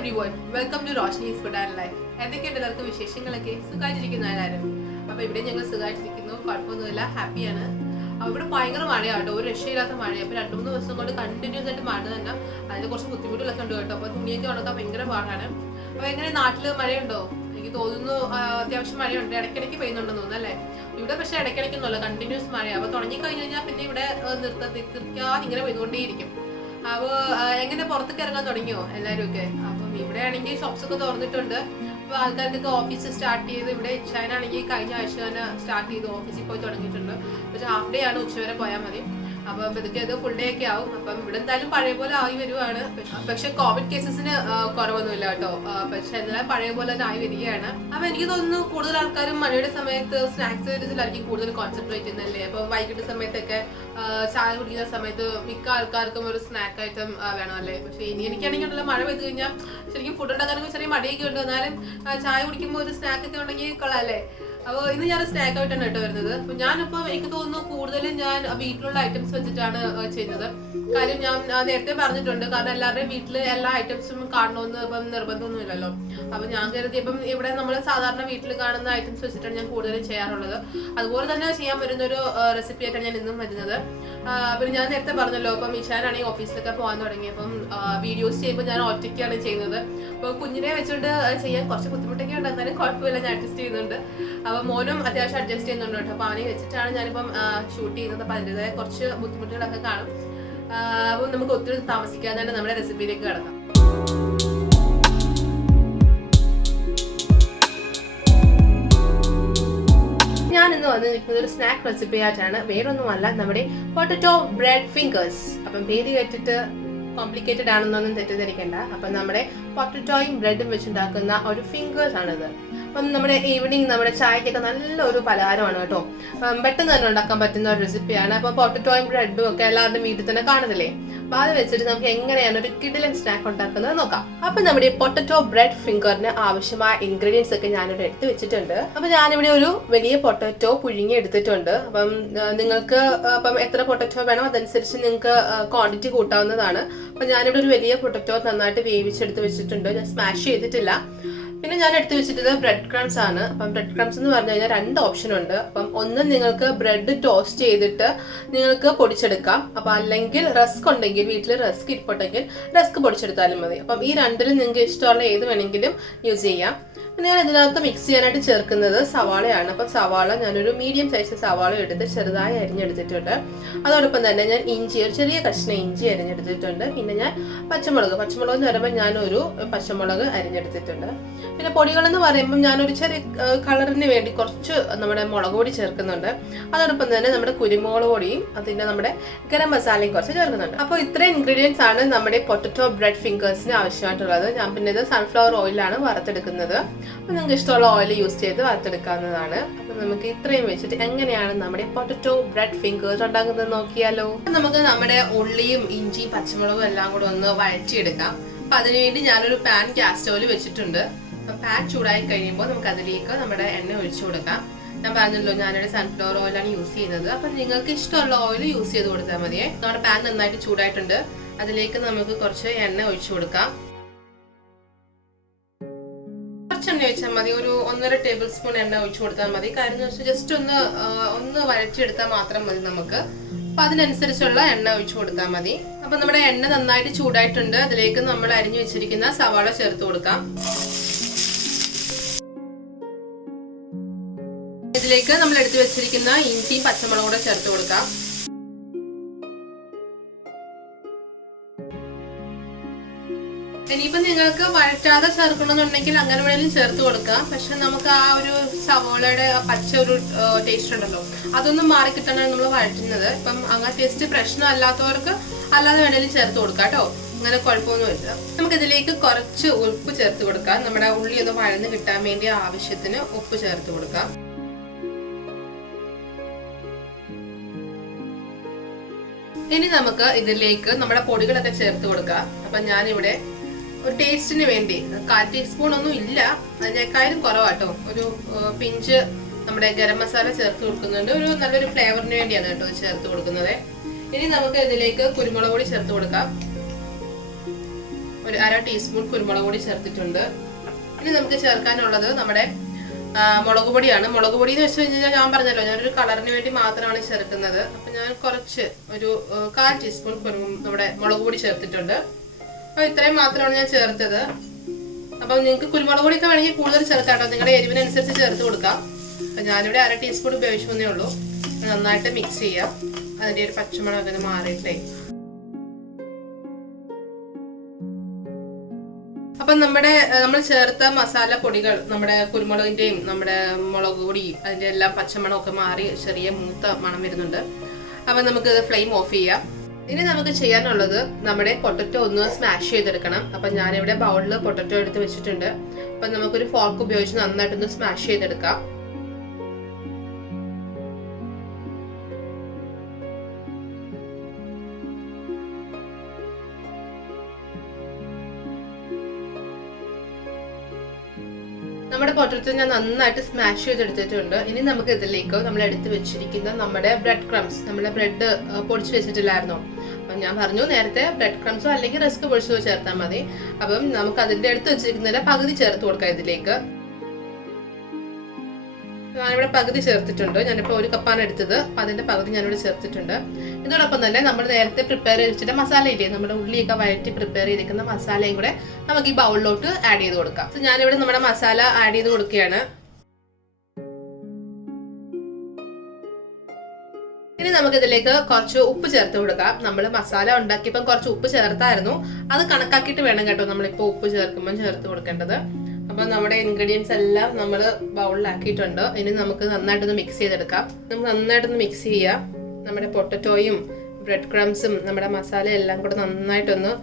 everyone, welcome to Roshni's Food and Life. എന്തൊക്കെയുണ്ട് എല്ലാവർക്കും വിശേഷങ്ങളൊക്കെ? സുഖമായിട്ടിരിക്കുന്നു എല്ലാവരും. അപ്പോൾ ഇവിടെ ഞങ്ങൾ സുഖമായിട്ടിരിക്കുന്നു, കുഴപ്പമൊന്നുമില്ല, ഹാപ്പിയാണ്. ഇവിടെ ഭയങ്കര മഴയാട്ടോ, ഒരു രക്ഷയില്ലാത്ത മഴയാണ്. അപ്പോൾ 2-3 ദിവസം കൊണ്ട് കണ്ടിന്യൂസ് ആയിട്ട് മഴ തന്നെ. അതിന് കുറച്ച് ബുദ്ധിമുട്ടുകളൊക്കെ ഉണ്ട് കേട്ടോ. അപ്പോൾ തുണിയൊക്കെ ഉണക്കാൻ ഭയങ്കര പാടാണ്. അപ്പോൾ എങ്ങനെ നാട്ടിൽ മഴയുണ്ടോ? എനിക്ക് തോന്നുന്നു അത്യാവശ്യം മഴയുണ്ട്, ഇടയ്ക്കിടയ്ക്ക് പെയ്യുന്നുണ്ടെന്ന് തോന്നുന്നു അല്ലേ? ഇവിടെ പക്ഷേ ഇടയ്ക്കിടയ്ക്കൊന്നുമല്ല, കണ്ടിന്യൂസ് മഴയാണ്. അപ്പോൾ തുടങ്ങിക്കഴിഞ്ഞ് കഴിഞ്ഞാൽ പിന്നെ ഇവിടെ നിർത്താതെ ഇങ്ങനെ പെയ്തുകൊണ്ടേയിരിക്കും. അപ്പോൾ എങ്ങനെ പുറത്തേക്ക് ഇറങ്ങാൻ തുടങ്ങിയോ എല്ലാവരും ഒക്കെ? അപ്പം ഇവിടെ ആണെങ്കിൽ ഷോപ്സ് ഒക്കെ തുറന്നിട്ടുണ്ട്. അപ്പോൾ ആൾക്കാർക്കൊക്കെ ഓഫീസ് സ്റ്റാർട്ട് ചെയ്ത്, ഇവിടെ ഇച്ചാനാണെങ്കിൽ കഴിഞ്ഞ ആഴ്ച തന്നെ സ്റ്റാർട്ട് ചെയ്ത് ഓഫീസിൽ പോയി തുടങ്ങിയിട്ടുണ്ട്. പക്ഷേ ഹാഫ് ഡേ ആണ്, ഉച്ചവരെ പോയാൽ മതി. അപ്പം ഇതൊക്കെ അത് ഫുൾ ഡേ ഒക്കെ ആവും. അപ്പം ഇവിടെ എന്തായാലും പഴയ പോലെ ആയി വരുവാണ്. പക്ഷെ കോവിഡ് കേസസിന് കുറവൊന്നുമില്ല കേട്ടോ. പക്ഷെ എല്ലാം പഴയ പോലെ തന്നെ ആയി വരികയാണ്. അപ്പൊ എനിക്ക് തോന്നുന്നു കൂടുതൽ ആൾക്കാരും മഴയുടെ സമയത്ത് സ്നാക്സ് ഐറ്റംസിലായിരിക്കും കൂടുതൽ കോൺസെൻട്രേറ്റ് ചെയ്യുന്നല്ലേ. അപ്പൊ വൈകിട്ട് സമയത്തൊക്കെ ചായ കുടിക്കുന്ന സമയത്ത് മിക്ക ആൾക്കാർക്കും ഒരു സ്നാക്ക് ഐറ്റം വേണം അല്ലേ. പക്ഷെ ഇനി എനിക്കാണെങ്കിൽ മഴ പെയ്ത് കഴിഞ്ഞാൽ ശരിക്കും ഫുഡ് ഉണ്ടാക്കാനൊക്കെ ചെറിയ മടിയൊക്കെ ഉണ്ട്. എന്നാലും ചായ കുടിക്കുമ്പോൾ ഒരു സ്നാക്ക് ഒക്കെ ഉണ്ടെങ്കിൽ കൊള്ളാല്ലേ. അപ്പോൾ ഇന്ന് ഞാൻ സ്നാക്ക് ആയിട്ടാണ് കേട്ടോ വരുന്നത്. അപ്പോൾ ഞാനിപ്പോൾ എനിക്ക് തോന്നുന്നു കൂടുതലും ഞാൻ വീട്ടിലുള്ള ഐറ്റംസ് വെച്ചിട്ടാണ് ചെയ്യുന്നത്. കാര്യം ഞാൻ നേരത്തെ പറഞ്ഞിട്ടുണ്ട്, കാരണം എല്ലാവരുടെയും വീട്ടിൽ എല്ലാ ഐറ്റംസും കാണണമെന്ന് ഇപ്പം നിർബന്ധമൊന്നുമില്ലല്ലോ. അപ്പം ഞാൻ കരുതി ഇപ്പം ഇവിടെ നമ്മൾ സാധാരണ വീട്ടിൽ കാണുന്ന ഐറ്റംസ് വെച്ചിട്ടാണ് ഞാൻ കൂടുതലും ചെയ്യാറുള്ളത്. അതുപോലെ തന്നെ ചെയ്യാൻ വരുന്ന ഒരു റെസിപ്പി ആയിട്ടാണ് ഞാൻ ഇന്നും വരുന്നത്. അപ്പം ഞാൻ നേരത്തെ പറഞ്ഞല്ലോ, ഇപ്പം ഇഷാനാണെങ്കിൽ ഓഫീസിലൊക്കെ പോകാൻ തുടങ്ങി. അപ്പം വീഡിയോസ് ചെയ്യുമ്പോൾ ഞാൻ ഒറ്റയ്ക്കാണ് ചെയ്യുന്നത്. അപ്പോൾ കുഞ്ഞിനെ വെച്ചുകൊണ്ട് ചെയ്യാൻ കുറച്ച് ബുദ്ധിമുട്ടൊക്കെ ഉണ്ട്, എന്നാലും കുഴപ്പമില്ല, ഞാൻ അഡ്ജസ്റ്റ് ചെയ്യുന്നുണ്ട്. അപ്പോൾ മോനും അത്യാവശ്യം അഡ്ജസ്റ്റ് ചെയ്യുന്നുണ്ട് കേട്ടോ. അപ്പോൾ അവനെ വെച്ചിട്ടാണ് ഞാനിപ്പം ഷൂട്ട് ചെയ്യുന്നത്. അപ്പോൾ അതിൻ്റെതായ കുറച്ച് ബുദ്ധിമുട്ടുകളൊക്കെ കാണും. അപ്പോൾ നമുക്ക് ഒത്തിരി താമസിക്കാതെ തന്നെ നമ്മുടെ റെസിപ്പിയിലേക്ക് കിടക്കാം. ഞാൻ ഇന്ന് വന്ന് നിൽക്കുന്നത് ഒരു സ്നാക്ക് റെസിപ്പി ആയിട്ടാണ്. വേറൊന്നുമല്ല, നമ്മുടെ പൊട്ടറ്റോ ബ്രെഡ് ഫിംഗേഴ്സ്. അപ്പം പേര് കേട്ടിട്ട് കോംപ്ലിക്കേറ്റഡ് ആണെന്നൊന്നും തെറ്റിദ്ധരിക്കണ്ട. അപ്പം നമ്മുടെ പൊട്ടറ്റോയും ബ്രെഡും വെച്ചുണ്ടാക്കുന്ന ഒരു ഫിംഗേഴ്സ് ആണിത്. അപ്പം നമ്മുടെ ഈവനിങ് നമ്മുടെ ചായക്കൊക്കെ നല്ലൊരു പലഹാരമാണ് കേട്ടോ. പെട്ടെന്ന് തന്നെ ഉണ്ടാക്കാൻ പറ്റുന്ന ഒരു റെസിപ്പിയാണ്. അപ്പം പൊട്ടറ്റോയും ബ്രെഡും ഒക്കെ എല്ലാവരുടെയും വീട്ടിൽ തന്നെ കാണുന്നില്ലേ. അപ്പം അത് വെച്ചിട്ട് നമുക്ക് എങ്ങനെയാണ് ഒരു കിടിലൻ സ്നാക്ക് ഉണ്ടാക്കുന്നത് നോക്കാം. അപ്പം നമ്മുടെ പൊട്ടറ്റോ ബ്രെഡ് ഫിംഗറിന് ആവശ്യമായ ഇൻഗ്രീഡിയൻസ് ഒക്കെ ഞാനിവിടെ എടുത്ത് വെച്ചിട്ടുണ്ട്. അപ്പം ഞാനിവിടെ ഒരു വലിയ പൊട്ടറ്റോ പുഴുങ്ങി എടുത്തിട്ടുണ്ട്. അപ്പം നിങ്ങൾക്ക് എത്ര പൊട്ടറ്റോ വേണോ അതനുസരിച്ച് നിങ്ങൾക്ക് ക്വാണ്ടിറ്റി കൂട്ടാവുന്നതാണ്. അപ്പം ഞാനിവിടെ ഒരു വലിയ പൊട്ടറ്റോ നന്നായിട്ട് വേവിച്ചെടുത്ത് വെച്ചിട്ടുണ്ട്. ഞാൻ സ്മാഷ് ചെയ്തിട്ടില്ല. പിന്നെ ഞാൻ എടുത്തു വെച്ചിട്ടത് ബ്രെഡ് ക്രംസ് ആണ്. അപ്പം ബ്രെഡ് ക്രംസ് എന്ന് പറഞ്ഞു കഴിഞ്ഞാൽ 2 ഓപ്ഷൻ ഉണ്ട്. അപ്പം ഒന്ന് നിങ്ങൾക്ക് ബ്രെഡ് ടോസ്റ്റ് ചെയ്തിട്ട് നിങ്ങൾക്ക് പൊടിച്ചെടുക്കാം. അപ്പം അല്ലെങ്കിൽ റസ്ക് ഉണ്ടെങ്കിൽ വീട്ടിൽ റസ്ക് ഇരിപ്പുണ്ടെങ്കിൽ റസ്ക് പൊടിച്ചെടുത്താലും മതി. അപ്പം ഈ രണ്ടിലും നിങ്ങൾക്ക് ഇഷ്ടമുള്ള ഏത് വേണമെങ്കിലും യൂസ് ചെയ്യാം. പിന്നെ ഞാൻ ഇതിനകത്ത് മിക്സ് ചെയ്യാനായിട്ട് ചേർക്കുന്നത് സവാളയാണ്. അപ്പം സവാള ഞാനൊരു മീഡിയം സൈസ് സവാള എടുത്ത് ചെറുതായി അരിഞ്ഞെടുത്തിട്ടുണ്ട്. അതോടൊപ്പം തന്നെ ഞാൻ ഒരു ചെറിയ കഷ്ണം ഇഞ്ചി അരിഞ്ഞെടുത്തിട്ടുണ്ട്. പിന്നെ ഞാൻ പച്ചമുളക് എന്ന് പറയുമ്പോൾ ഞാനൊരു പച്ചമുളക് അരിഞ്ഞെടുത്തിട്ടുണ്ട്. പിന്നെ പൊടികളെന്ന് പറയുമ്പോൾ ഞാനൊരു ചെറിയ കളറിന് വേണ്ടി കുറച്ച് നമ്മുടെ മുളക് പൊടി ചേർക്കുന്നുണ്ട്. അതോടൊപ്പം തന്നെ നമ്മുടെ കുരുമുളക് പൊടിയും അതിൻ്റെ നമ്മുടെ ഗരം മസാലയും കുറച്ച് ചേർക്കുന്നുണ്ട്. അപ്പോൾ ഇത്രയും ഇൻഗ്രീഡിയൻസ് ആണ് നമ്മുടെ പൊട്ടറ്റോ ബ്രെഡ് ഫിംഗേഴ്സിന് ആവശ്യമായിട്ടുള്ളത്. ഞാൻ പിന്നെ ഇത് സൺഫ്ലവർ ഓയിലാണ് വറുത്തെടുക്കുന്നത്. അപ്പോൾ നിങ്ങൾക്ക് ഇഷ്ടമുള്ള ഓയിൽ യൂസ് ചെയ്ത് വറുത്തെടുക്കാവുന്നതാണ്. അപ്പോൾ നമുക്ക് ഇത്രയും വെച്ചിട്ട് എങ്ങനെയാണ് നമ്മുടെ പൊട്ടറ്റോ ബ്രെഡ് ഫിംഗേഴ്സ് ഉണ്ടാക്കുന്നത് നോക്കിയാലോ. നമുക്ക് നമ്മുടെ ഉള്ളിയും ഇഞ്ചിയും പച്ചമുളകും എല്ലാം കൂടെ ഒന്ന് വഴറ്റിയെടുക്കാം. അപ്പം അതിനുവേണ്ടി ഞാനൊരു പാൻ ഗ്യാസ് സ്റ്റൗവിൽ വെച്ചിട്ടുണ്ട്. പാൻ ചൂടായി കഴിയുമ്പോൾ നമുക്ക് അതിലേക്ക് നമ്മുടെ എണ്ണ ഒഴിച്ചു കൊടുക്കാം. ഞാൻ പറഞ്ഞല്ലോ, ഞാനിവിടെ സൺഫ്ലവർ ഓയിലാണ് യൂസ് ചെയ്യുന്നത്. അപ്പം നിങ്ങൾക്ക് ഇഷ്ടമുള്ള ഓയിൽ യൂസ് ചെയ്ത് കൊടുത്താൽ മതിയേ. നമ്മുടെ പാൻ നന്നായിട്ട് ചൂടായിട്ടുണ്ട്. അതിലേക്ക് നമുക്ക് കുറച്ച് എണ്ണ ഒഴിച്ചു കൊടുക്കാം. കുറച്ചെണ്ണ ഒഴിച്ചാൽ മതി, ഒരു 1.5 ടേബിൾ സ്പൂൺ എണ്ണ ഒഴിച്ചു കൊടുത്താൽ മതി. കാര്യം വെച്ചാൽ ജസ്റ്റ് ഒന്ന് വഴറ്റിയെടുത്താൽ മാത്രം മതി നമുക്ക്. അപ്പൊ അതിനനുസരിച്ചുള്ള എണ്ണ ഒഴിച്ചു കൊടുത്താൽ മതി. അപ്പൊ നമ്മുടെ എണ്ണ നന്നായിട്ട് ചൂടായിട്ടുണ്ട്. അതിലേക്ക് നമ്മൾ അരിഞ്ഞു വെച്ചിരിക്കുന്ന സവാള ചേർത്ത് കൊടുക്കാം. ഇതിലേക്ക് നമ്മൾ എടുത്തു വെച്ചിരിക്കുന്ന ഇഞ്ചിയും പച്ചമുളകും കൂടെ ചേർത്ത് കൊടുക്കാം. ഇനിയിപ്പം നിങ്ങൾക്ക് വഴറ്റാതെ ചേർക്കണമെന്നുണ്ടെങ്കിൽ അങ്ങനെ വേണമെങ്കിലും ചേർത്ത് കൊടുക്കാം. പക്ഷെ നമുക്ക് ആ ഒരു സവോളയുടെ പച്ച ഒരു ടേസ്റ്റ് ഉണ്ടല്ലോ, അതൊന്നും മാറിക്കിട്ടാണ് നമ്മൾ വഴറ്റുന്നത്. ഇപ്പം അങ്ങനെ ടേസ്റ്റ് പ്രശ്നം അല്ലാത്തവർക്ക് അല്ലാതെ വേണമെങ്കിലും ചേർത്ത് കൊടുക്കാം കേട്ടോ. അങ്ങനെ കുഴപ്പമൊന്നുമില്ല. നമുക്ക് ഇതിലേക്ക് കുറച്ച് ഉപ്പ് ചേർത്ത് കൊടുക്കാം. നമ്മുടെ ഉള്ളി ഒന്ന് വഴന്ന് കിട്ടാൻ വേണ്ടി ആവശ്യത്തിന് ഉപ്പ് ചേർത്ത് കൊടുക്കാം. ഇനി നമുക്ക് ഇതിലേക്ക് നമ്മുടെ പൊടികളൊക്കെ ചേർത്ത് കൊടുക്കാം. അപ്പൊ ഞാനിവിടെ ഒരു ടേസ്റ്റിന് വേണ്ടി 1/4 ടീസ്പൂൺ ഒന്നും ഇല്ല, അതിനേക്കാളും കുറവാട്ടോ, ഒരു പിഞ്ച് നമ്മുടെ ഗരം മസാല ചേർത്ത് കൊടുക്കുന്നുണ്ട്. ഒരു നല്ലൊരു ഫ്ലേവറിന് വേണ്ടിയാണ് കേട്ടോ ചേർത്ത് കൊടുക്കുന്നത്. ഇനി നമുക്ക് ഇതിലേക്ക് കുരുമുളക് പൊടി ചേർത്ത് കൊടുക്കാം. ഒരു 1/2 ടീസ്പൂൺ കുരുമുളക് പൊടി ചേർത്തിട്ടുണ്ട്. ഇനി നമുക്ക് ചേർക്കാനുള്ളത് നമ്മുടെ മുളക് പൊടിയാണ്. മുളക് പൊടി എന്ന് വെച്ച് കഴിഞ്ഞാൽ ഞാൻ പറഞ്ഞല്ലോ, ഞാനൊരു കളറിന് വേണ്ടി മാത്രമാണ് ചേർക്കുന്നത്. അപ്പം ഞാൻ കുറച്ച് ഒരു 1/4 ടീസ്പൂൺ നമ്മുടെ മുളക് പൊടി ചേർത്തിട്ടുണ്ട്. അപ്പോൾ ഇത്രയും മാത്രമാണ് ഞാൻ ചേർത്തത്. അപ്പം നിങ്ങൾക്ക് കുരുമുളക് പൊടിയൊക്കെ വേണമെങ്കിൽ കൂടുതൽ ചേർക്കാം കേട്ടോ, നിങ്ങളുടെ എരിവിനനുസരിച്ച് ചേർത്ത് കൊടുക്കാം. അപ്പം ഞാനിവിടെ 1/2 ടീസ്പൂൺ ഉപയോഗിച്ചേ ഉള്ളൂ. നന്നായിട്ട് മിക്സ് ചെയ്യാം, അതിൻ്റെ ഒരു പച്ചമണം അങ്ങനെ മാറിയിട്ടേ. അപ്പം നമ്മൾ ചേർത്ത മസാല പൊടികൾ, നമ്മുടെ കുരുമുളകിന്റെയും നമ്മുടെ മുളക് പൊടിയും അതിന്റെ എല്ലാം പച്ചമണമൊക്കെ മാറി ചെറിയ മൂത്ത മണം വരുന്നുണ്ട്. അപ്പം നമുക്ക് ഫ്ലെയിം ഓഫ് ചെയ്യാം. ഇനി നമുക്ക് ചെയ്യാനുള്ളത് നമ്മുടെ പൊട്ടറ്റോ ഒന്ന് സ്മാഷ് ചെയ്തെടുക്കണം. അപ്പം ഞാനിവിടെ ബൗളിൽ പൊട്ടറ്റോ എടുത്ത് വെച്ചിട്ടുണ്ട്. അപ്പം നമുക്കൊരു ഫോർക്ക് ഉപയോഗിച്ച് നന്നായിട്ടൊന്ന് സ്മാഷ് ചെയ്തെടുക്കാം. നമ്മുടെ പൊട്ടറ്റോ ഞാൻ നന്നായിട്ട് സ്മാഷ് ചെയ്തെടുത്തിട്ടുണ്ട്. ഇനി നമുക്ക് ഇതിലേക്ക് നമ്മൾ എടുത്ത് വെച്ചിരിക്കുന്ന നമ്മുടെ ബ്രെഡ് ക്രംസ്, നമ്മുടെ ബ്രെഡ് പൊടിച്ച് വെച്ചിട്ടില്ലായിരുന്നോ? അപ്പം ഞാൻ പറഞ്ഞു നേരത്തെ ബ്രെഡ് ക്രംസോ അല്ലെങ്കിൽ റസ്ക് പൊടിച്ചോ ചേർത്താൽ മതി. അപ്പം നമുക്ക് അതിൻ്റെ അടുത്ത് വെച്ചിരിക്കുന്നതിന്റെ പകുതി ചേർത്ത് കൊടുക്കാം ഇതിലേക്ക്. ഞാനിവിടെ പകുതി ചേർത്തിട്ടുണ്ട്. ഞാനിപ്പോൾ 1 കപ്പാണ് എടുത്തത്, അപ്പം അതിന്റെ പകുതി ഞാനിവിടെ ചേർത്തിട്ടുണ്ട്. ഇതോടൊപ്പം തന്നെ നമ്മൾ നേരത്തെ പ്രിപ്പയർ ചെയ്തിട്ട് മസാല ഇല്ലേ, നമ്മുടെ ഉള്ളിയൊക്കെ വഴറ്റി പ്രിപ്പയർ ചെയ്തിരിക്കുന്ന മസാലയും കൂടെ നമുക്ക് ഈ ബൗളിലോട്ട് ആഡ് ചെയ്ത് കൊടുക്കാം. ഞാനിവിടെ നമ്മുടെ മസാല ആഡ് ചെയ്ത് കൊടുക്കുകയാണ്. ഇനി നമുക്ക് ഇതിലേക്ക് കുറച്ച് ഉപ്പ് ചേർത്ത് കൊടുക്കാം. നമ്മൾ മസാല ഉണ്ടാക്കിയപ്പോൾ കുറച്ച് ഉപ്പ് ചേർത്തായിരുന്നു, അത് കണക്കാക്കിയിട്ട് വേണം കേട്ടോ നമ്മളിപ്പോൾ ഉപ്പ് ചേർക്കുമ്പോൾ ചേർത്ത് കൊടുക്കേണ്ടത്. അപ്പൊ നമ്മുടെ ഇൻഗ്രീഡിയൻസ് എല്ലാം നമ്മൾ ബൗളിലാക്കിയിട്ടുണ്ട്. ഇനി നമുക്ക് നന്നായിട്ടൊന്ന് മിക്സ് ചെയ്തെടുക്കാം. നമുക്ക് നന്നായിട്ടൊന്ന് മിക്സ് ചെയ്യാം. നമ്മുടെ പൊട്ടറ്റോയും ബ്രെഡ് ക്രംസും നമ്മുടെ മസാല എല്ലാം കൂടെ നന്നായിട്ടൊന്ന്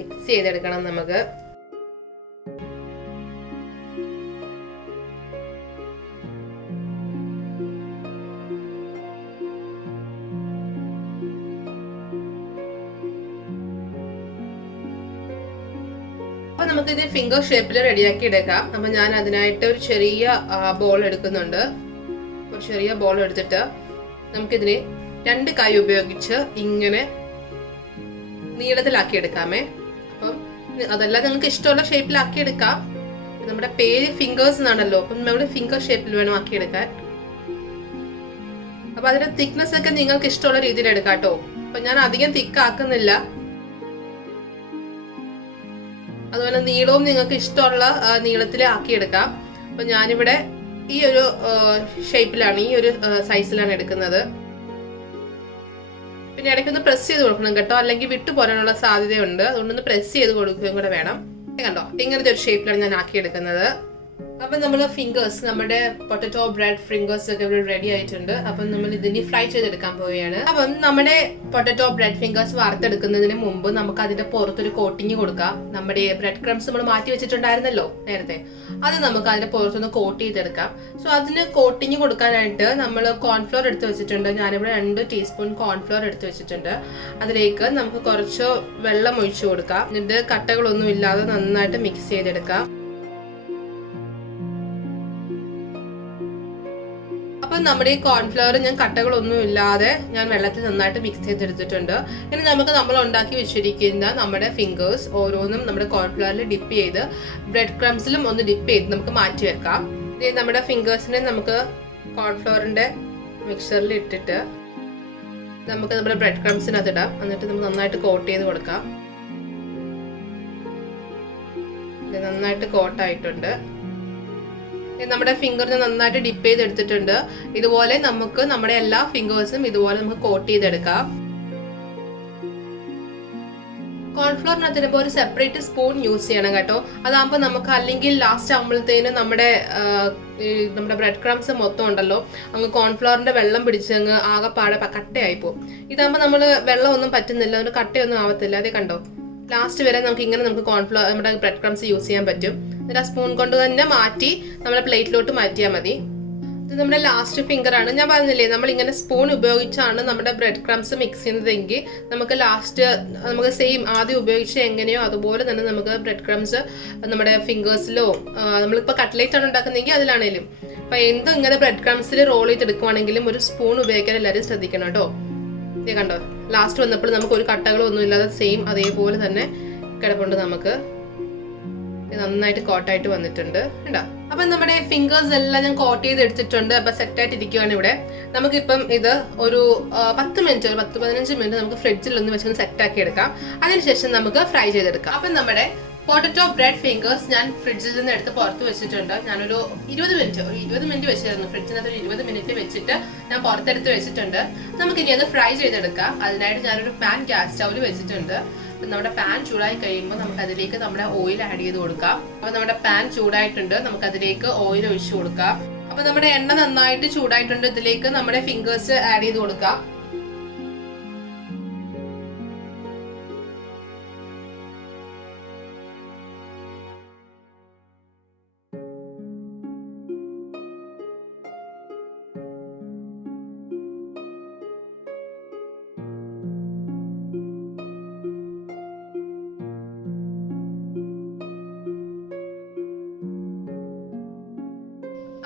മിക്സ് ചെയ്തെടുക്കണം നമുക്ക്. നമുക്ക് ഇത് ഫിംഗർ ഷേപ്പിൽ റെഡിയാക്കി എടുക്കാം. അപ്പൊ ഞാൻ അതിനായിട്ട് ഒരു ചെറിയ ബോൾ എടുക്കുന്നുണ്ട്. ഒരു ചെറിയ ബോൾ എടുത്തിട്ട് നമുക്കിതിനെ 2 കൈ ഉപയോഗിച്ച് ഇങ്ങനെ നീളത്തിലാക്കി എടുക്കാമേ. അപ്പം അതെല്ലാം നിങ്ങൾക്ക് ഇഷ്ടമുള്ള ഷേപ്പിലാക്കി എടുക്കാം. നമ്മുടെ പേര് ഫിംഗേഴ്സ് എന്നാണല്ലോ, അപ്പം നമ്മൾ ഫിംഗർ ഷേപ്പിൽ വേണം ആക്കി എടുക്കാൻ. അപ്പൊ അതിന്റെ തിക്നെസ് ഒക്കെ നിങ്ങൾക്ക് ഇഷ്ടമുള്ള രീതിയിൽ എടുക്കാം കേട്ടോ. അപ്പൊ ഞാൻ അധികം തിക്ക് ആക്കുന്നില്ല. അതുപോലെ നീളവും നിങ്ങൾക്ക് ഇഷ്ടമുള്ള നീളത്തിൽ ആക്കിയെടുക്കാം. അപ്പൊ ഞാനിവിടെ ഈ ഒരു ഷേപ്പിലാണ്, ഈ ഒരു സൈസിലാണ് എടുക്കുന്നത്. പിന്നെ ഇടയ്ക്കൊന്ന് പ്രസ് ചെയ്ത് കൊടുക്കണം കേട്ടോ, അല്ലെങ്കിൽ വിട്ടു പോരാനുള്ള സാധ്യതയുണ്ട്. അതുകൊണ്ടൊന്ന് പ്രസ് ചെയ്ത് കൊടുക്കുകയും കൂടെ വേണം. കണ്ടോ, ഇങ്ങനത്തെ ഒരു ഷേപ്പിലാണ് ഞാൻ ആക്കിയെടുക്കുന്നത്. അപ്പം നമ്മൾ ഫിംഗേഴ്സ്, നമ്മുടെ പൊട്ടറ്റോ ബ്രെഡ് ഫിംഗേഴ്സ് ഒക്കെ ഇവിടെ റെഡി ആയിട്ടുണ്ട്. അപ്പം നമ്മൾ ഇതിനെ ഫ്രൈ ചെയ്തെടുക്കാൻ പോവുകയാണ്. അപ്പം നമ്മുടെ പൊട്ടറ്റോ ബ്രെഡ് ഫിംഗേഴ്സ് വറുത്തെടുക്കുന്നതിന് മുമ്പ് നമുക്ക് അതിന്റെ പുറത്തൊരു കോട്ടിങ് കൊടുക്കാം. നമ്മുടെ ബ്രെഡ് ക്രംസ് നമ്മൾ മാറ്റി വെച്ചിട്ടുണ്ടായിരുന്നല്ലോ നേരത്തെ, അത് നമുക്ക് അതിന്റെ പുറത്തൊന്ന് കോട്ട് ചെയ്തെടുക്കാം. സോ അതിന് കോട്ടിങ് കൊടുക്കാനായിട്ട് നമ്മൾ കോൺഫ്ലോർ എടുത്ത് വെച്ചിട്ടുണ്ട്. ഞാനിവിടെ 2 ടീസ്പൂൺ കോൺഫ്ലോർ എടുത്ത് വെച്ചിട്ടുണ്ട്. അതിലേക്ക് നമുക്ക് കുറച്ച് വെള്ളം ഒഴിച്ചു കൊടുക്കാം. എന്നിട്ട് കട്ടകളൊന്നും ഇല്ലാതെ നന്നായിട്ട് മിക്സ് ചെയ്തെടുക്കാം. അപ്പം നമ്മുടെ ഈ കോൺഫ്ലവർ ഞാൻ കട്ടകളൊന്നും ഇല്ലാതെ ഞാൻ വെള്ളത്തിൽ നന്നായിട്ട് മിക്സ് ചെയ്തെടുത്തിട്ടുണ്ട്. ഇനി നമുക്ക് നമ്മൾ ഉണ്ടാക്കി വെച്ചിരിക്കുന്ന നമ്മുടെ ഫിംഗേഴ്സ് ഓരോന്നും നമ്മുടെ കോൺഫ്ലവറിൽ ഡിപ്പ് ചെയ്ത് ബ്രെഡ് ക്രംസിലും ഒന്ന് ഡിപ്പ് ചെയ്ത് നമുക്ക് മാറ്റി വെക്കാം. നമ്മുടെ ഫിംഗേഴ്സിനെ നമുക്ക് കോൺഫ്ലവറിന്റെ മിക്സറിൽ ഇട്ടിട്ട് നമുക്ക് നമ്മുടെ ബ്രെഡ് ക്രംസിനകത്ത് ഇടാം. എന്നിട്ട് നമുക്ക് നന്നായിട്ട് കോട്ട് ചെയ്ത് കൊടുക്കാം. ഇത് നന്നായിട്ട് കോട്ടായിട്ടുണ്ട്. നമ്മുടെ ഫിംഗറിന് നന്നായിട്ട് ഡിപ്പ് ചെയ്തെടുത്തിട്ടുണ്ട്. ഇതുപോലെ നമുക്ക് നമ്മുടെ എല്ലാ ഫിംഗേഴ്സും ഇതുപോലെ നമുക്ക് കോട്ട് ചെയ്തെടുക്കാം. കോൺഫ്ലോറിനകത്ത് ഇടുമ്പോൾ ഒരു സെപ്പറേറ്റ് സ്പൂൺ യൂസ് ചെയ്യണം കേട്ടോ. അതാകുമ്പോൾ നമുക്ക് അല്ലെങ്കിൽ ലാസ്റ്റ് ആകുമ്പോഴത്തേനും നമ്മുടെ ബ്രെഡ് ക്രംസ് മൊത്തം ഉണ്ടല്ലോ അങ്ങ് കോൺഫ്ലോറിന്റെ വെള്ളം പിടിച്ചങ്ങ് ആകെപ്പാടെ കട്ടയായിപ്പോ. ഇതാകുമ്പോൾ നമ്മൾ വെള്ളം ഒന്നും പറ്റുന്നില്ല, ഒരു കട്ടയൊന്നും ആവത്തില്ല. അതേ കണ്ടോ, ലാസ്റ്റ് വരെ നമുക്ക് ഇങ്ങനെ നമുക്ക് കോൺഫ്ലോർ നമ്മുടെ ബ്രെഡ് ക്രംസ് യൂസ് ചെയ്യാൻ പറ്റും. എന്നിട്ട് ആ സ്പൂൺ കൊണ്ട് തന്നെ മാറ്റി നമ്മുടെ പ്ലേറ്റിലോട്ട് മാറ്റിയാൽ മതി. ഇത് നമ്മുടെ ലാസ്റ്റ് ഫിംഗർ ആണ്. ഞാൻ പറഞ്ഞില്ലേ, നമ്മൾ ഇങ്ങനെ സ്പൂൺ ഉപയോഗിച്ചാണ് നമ്മുടെ ബ്രെഡ് ക്രംസ് മിക്സ് ചെയ്യുന്നതെങ്കിൽ നമുക്ക് ലാസ്റ്റ് നമുക്ക് സെയിം ആദ്യം ഉപയോഗിച്ച് എങ്ങനെയോ അതുപോലെ തന്നെ നമുക്ക് ബ്രെഡ് ക്രംസ് നമ്മുടെ ഫിംഗേഴ്സിലോ, നമ്മളിപ്പോൾ കട്ട്ലേറ്റ് ആണ് ഉണ്ടാക്കുന്നതെങ്കിൽ അതിലാണേലും അപ്പം എന്തും ഇങ്ങനെ ബ്രെഡ് ക്രംസിൽ റോൾ ചെയ്തെടുക്കുവാണെങ്കിലും ഒരു സ്പൂൺ ഉപയോഗിക്കാൻ എല്ലാവരും ശ്രദ്ധിക്കണം കേട്ടോ. ഇത് കണ്ടോ, ലാസ്റ്റ് വന്നപ്പോൾ നമുക്ക് ഒരു കട്ടകളൊന്നും ഇല്ലാതെ സെയിം അതേപോലെ തന്നെ കിടപ്പുണ്ട് നമുക്ക്. ഇത് നന്നായിട്ട് കോട്ടായിട്ട് വന്നിട്ടുണ്ട് കേട്ടോ. അപ്പം നമ്മുടെ ഫിംഗേഴ്സ് എല്ലാം ഞാൻ കോട്ട് ചെയ്ത് എടുത്തിട്ടുണ്ട്. അപ്പം സെറ്റായിട്ട് ഇരിക്കുകയാണ് ഇവിടെ. നമുക്കിപ്പം ഇത് ഒരു 10 മിനിറ്റ്, ഒരു 10-15 മിനിറ്റ് നമുക്ക് ഫ്രിഡ്ജിൽ ഒന്ന് വെച്ചൊന്ന് സെറ്റാക്കി എടുക്കാം. അതിനുശേഷം നമുക്ക് ഫ്രൈ ചെയ്തെടുക്കാം. അപ്പം നമ്മുടെ പൊട്ടറ്റോ ബ്രെഡ് ഫിംഗേഴ്സ് ഞാൻ ഫ്രിഡ്ജിൽ നിന്ന് എടുത്ത് പുറത്ത് വെച്ചിട്ടുണ്ട്. ഞാനൊരു 20 മിനിറ്റ് വെച്ചിരുന്നു. ഫ്രിഡ്ജിനകത്ത് ഒരു 20 മിനിറ്റ് വെച്ചിട്ട് ഞാൻ പുറത്തെടുത്ത് വെച്ചിട്ടുണ്ട്. നമുക്കിനി അത് ഫ്രൈ ചെയ്തെടുക്കാം. അതിനായിട്ട് ഞാനൊരു പാൻ ഗ്യാസ് സ്റ്റൗവിൽ വെച്ചിട്ടുണ്ട്. നമ്മുടെ പാൻ ചൂടായി കഴിയുമ്പോൾ നമുക്ക് അതിലേക്ക് നമ്മുടെ ഓയിൽ ആഡ് ചെയ്ത് കൊടുക്കാം. അപ്പൊ നമ്മുടെ പാൻ ചൂടായിട്ടുണ്ട്, നമുക്ക് അതിലേക്ക് ഓയിൽ ഒഴിച്ചു കൊടുക്കാം. അപ്പൊ നമ്മുടെ എണ്ണ നന്നായിട്ട് ചൂടായിട്ടുണ്ട്. ഇതിലേക്ക് നമ്മുടെ ഫിംഗേഴ്സ് ആഡ് ചെയ്ത് കൊടുക്കാം.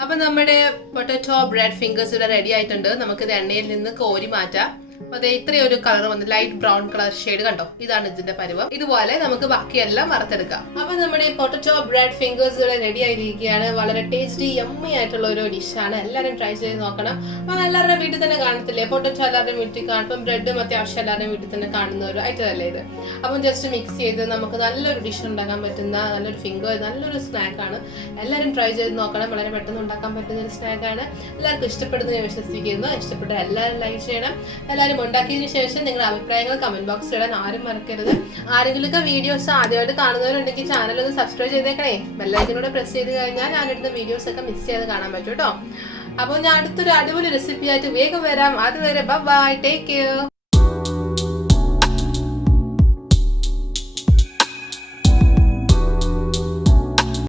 അപ്പൊ നമ്മുടെ പൊട്ടറ്റോ ബ്രെഡ് ഫിംഗേഴ്സ് ഇവിടെ റെഡി ആയിട്ടുണ്ട്. നമുക്കിത് എണ്ണയിൽ നിന്ന് കോരി മാറ്റാം. അതെ, ഇത്രയും ഒരു കളർ വന്ന് ലൈറ്റ് ബ്രൗൺ കളർ ഷെയ്ഡ് കണ്ടോ, ഇതാണ് ഇതിന്റെ പരുവം. ഇതുപോലെ നമുക്ക് ബാക്കിയെല്ലാം വറുത്തെടുക്കാം. അപ്പൊ നമ്മുടെ പൊട്ടറ്റോ ബ്രെഡ് ഫിംഗേഴ്സ് ഇവിടെ റെഡി ആയിരിക്കുകയാണ്. വളരെ ടേസ്റ്റി യമ്മി ആയിട്ടുള്ള ഒരു ഡിഷാണ്. എല്ലാവരും ട്രൈ ചെയ്ത് നോക്കണം. അപ്പൊ എല്ലാവരുടെ വീട്ടിൽ തന്നെ കാണത്തില്ലേ പൊട്ടറ്റോ? എല്ലാവരുടെയും വീട്ടിൽ കാണും. ബ്രെഡും അത്യാവശ്യം എല്ലാവരുടെയും വീട്ടിൽ തന്നെ കാണുന്ന ഒരു ഐറ്റം അല്ലേ ഇത്. അപ്പം ജസ്റ്റ് മിക്സ് ചെയ്ത് നമുക്ക് നല്ലൊരു ഡിഷ് ഉണ്ടാക്കാൻ പറ്റുന്ന നല്ലൊരു നല്ലൊരു സ്നാക്കാണ്. എല്ലാവരും ട്രൈ ചെയ്ത് നോക്കണം. വളരെ പെട്ടെന്ന് ഉണ്ടാക്കാൻ പറ്റുന്ന ഒരു സ്നാക്കാണ്. എല്ലാവർക്കും ഇഷ്ടപ്പെടുന്ന വിശ്വസിക്കുന്നു. ഇഷ്ടപ്പെട്ട എല്ലാവരും ലൈക്ക് ചെയ്യണം. എല്ലാവരും ഉണ്ടാക്കിയതിനു ശേഷം നിങ്ങളുടെ അഭിപ്രായങ്ങൾ കമന്റ് ബോക്സിൽ ഇടാൻ ആരും മറക്കരുത്. ആരെങ്കിലുമൊക്കെ വീഡിയോസ് ആദ്യമായിട്ട് കാണുന്നവരുണ്ടെങ്കിൽ ചാനൽ ഒന്ന് സബ്സ്ക്രൈബ് ചെയ്തേക്കണേ. ബെല്ലൈക്കനൂടെ പ്രസ് ചെയ്ത് കഴിഞ്ഞാൽ ഞാനിടുന്ന വീഡിയോസ് ഒക്കെ മിസ് ചെയ്ത് കാണാൻ പറ്റും കേട്ടോ. അപ്പോൾ ഞാൻ അടുത്തൊരു അടിപൊളി റെസിപ്പി ആയിട്ട് വേഗം വരാം. അതുവരെ ബൈ, ടേക്ക് കെയർ.